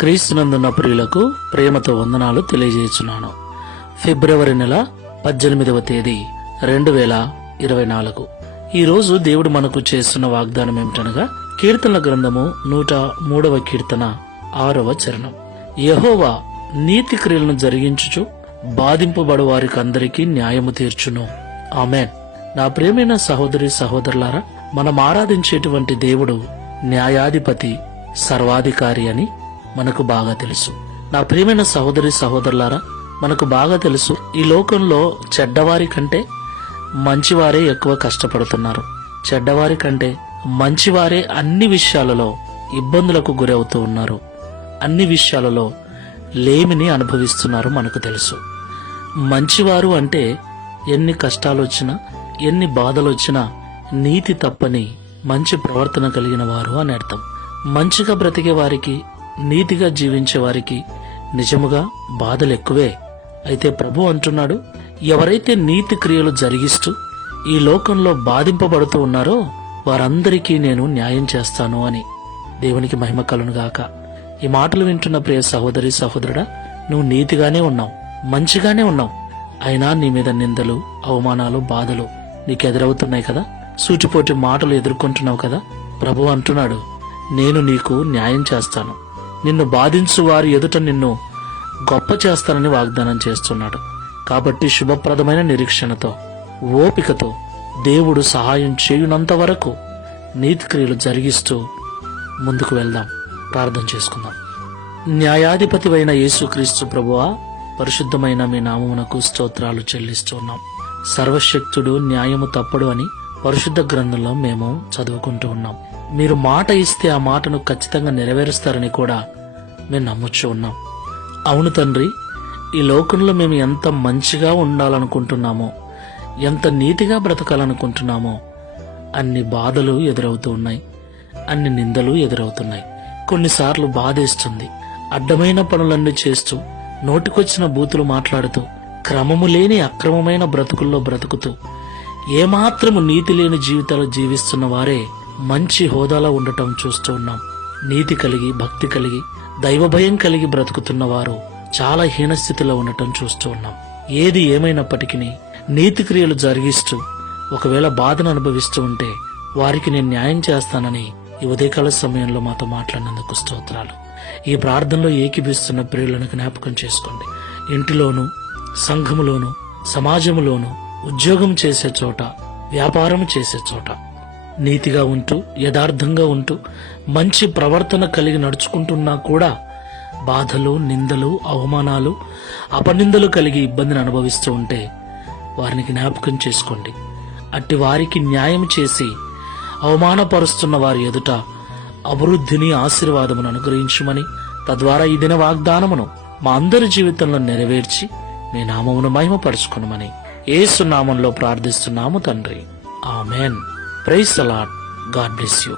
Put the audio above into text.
క్రీస్తునందున్న ప్రియులకు ప్రేమతో వందనాలు తెలియజేస్తున్నాను. ఫిబ్రవరి నెల 18వ తేదీ 2024. ఈ రోజు దేవుడు మనకు చేస్తున్న వాగ్దానం ఏమిటనగా కీర్తనల గ్రంథము 103వ కీర్తన 6వ చరణం. యెహోవా నీతి క్రియలను జరిగించుచు బాధింపబడు వారికందరికీ న్యాయము తీర్చును. ఆమేన్. నా ప్రియమైన సహోదరి సహోదరులారా, మనం ఆరాధించేటువంటి దేవుడు న్యాయాధిపతి, సర్వాధికారి అని మనకు బాగా తెలుసు. నా ప్రియమైన సహోదరి సహోదరులారా, మనకు బాగా తెలుసు ఈ లోకంలో చెడ్డవారి కంటే మంచివారే ఎక్కువ కష్టపడుతున్నారు. చెడ్డవారి కంటే మంచివారే అన్ని విషయాలలో ఇబ్బందులకు గురవుతూ ఉన్నారు. అన్ని విషయాలలో లేమిని అనుభవిస్తున్నారు. మనకు తెలుసు మంచివారు అంటే ఎన్ని కష్టాలు వచ్చినా, ఎన్ని బాధలు వచ్చినా నీతి తప్పని మంచి ప్రవర్తన కలిగిన వారు అని అర్థం. మంచిగా బ్రతికే వారికి, నీతిగా జీవించే వారికి నిజముగా బాధలు ఎక్కువే. అయితే ప్రభు అంటున్నాడు, ఎవరైతే నీతి క్రియలు జరిగిస్తూ ఈ లోకంలో బాధింపబడుతూ ఉన్నారో వారందరికీ నేను న్యాయం చేస్తాను అని. దేవునికి మహిమ కలుగును గాక. ఈ మాటలు వింటున్న ప్రియ సహోదరి సహోదరుడా, నువ్వు నీతిగానే ఉన్నావు, మంచిగానే ఉన్నావు. అయినా నీ మీద నిందలు, అవమానాలు, బాధలు నీకెదురవుతున్నాయి కదా. సూటిపోటి మాటలు ఎదుర్కొంటున్నావు కదా. ప్రభు అంటున్నాడు, నేను నీకు న్యాయం చేస్తాను, నిన్ను బాధించు వారి ఎదుట నిన్ను గొప్ప చేస్తానని వాగ్దానం చేస్తున్నాడు. కాబట్టి శుభప్రదమైన నిరీక్షణతో, ఓపికతో దేవుడు సహాయం చేయునంత వరకు నీతి క్రియలు జరిగిస్తూ ముందుకు వెళ్దాం. ప్రార్థన చేసుకుందాం. న్యాయాధిపతివైన యేసుక్రీస్తు ప్రభువా, పరిశుద్ధమైన మీ నామమునకు స్తోత్రాలు చెల్లిస్తున్నాం. సర్వశక్తుడు, న్యాయము తప్పడు అని పరిశుద్ధ గ్రంథంలో మేము చదువుకుంటూ ఉన్నాం. మీరు మాట ఇస్తే ఆ మాటను ఖచ్చితంగా నెరవేరుస్తారని కూడా మేము నమ్ముచూ ఉన్నాం. అవును తండ్రి, ఈ లోకంలో మేము ఎంత మంచిగా ఉండాలనుకుంటున్నామో, ఎంత నీతిగా బ్రతకాలనుకుంటున్నామో అన్ని బాధలు ఎదురవుతూ ఉన్నాయి, అన్ని నిందలు ఎదురవుతున్నాయి. కొన్నిసార్లు బాధేస్తుంది. అడ్డమైన పనులన్నీ చేస్తూ, నోటికొచ్చిన బూతులు మాట్లాడుతూ, క్రమము లేని అక్రమమైన బ్రతుకుల్లో బ్రతుకుతూ, ఏమాత్రము నీతి లేని జీవితాలు జీవిస్తున్న వారే మంచి హోదాలో ఉండటం చూస్తూ ఉన్నాం. నీతి కలిగి, భక్తి కలిగి, దైవభయం కలిగి బ్రతుకుతున్న వారు చాలా హీనస్థితిలో ఉండటం చూస్తూ ఉన్నాం. ఏది ఏమైనప్పటికీ నీతి క్రియలు జరిగిస్తూ ఒకవేళ బాధను అనుభవిస్తూ ఉంటే వారికి నేను న్యాయం చేస్తానని ఈ ఉదయకాల సమయంలో మాతో మాట్లాడినందుకు స్తోత్రాలు. ఈ ప్రార్థనలో ఏకీభిస్తున్న ప్రియులను జ్ఞాపకం చేసుకోండి. ఇంటిలోను, సంఘములోను, సమాజములోను, ఉద్యోగం చేసే చోట, వ్యాపారం చేసే చోట నీతిగా ఉంటూ, యథార్థంగా ఉంటూ, మంచి ప్రవర్తన కలిగి నడుచుకుంటున్నా కూడా బాధలు, నిందలు, అవమానాలు, అపనిందలు కలిగి ఇబ్బందిని అనుభవిస్తూ ఉంటే వారిని జ్ఞాపకం చేసుకోండి. అట్టి వారికి న్యాయం చేసి అవమానపరుస్తున్న వారి ఎదుట అభివృద్ధిని, ఆశీర్వాదమును అనుగ్రహించుమని, తద్వారా ఈ దిన వాగ్దానమును మా అందరి జీవితంలో నెరవేర్చి మీ నామమును మహిమపరుచుకునమని యేసు నామంలో ప్రార్థిస్తున్నాము తండ్రి. Amen. Praise the lord. God bless you.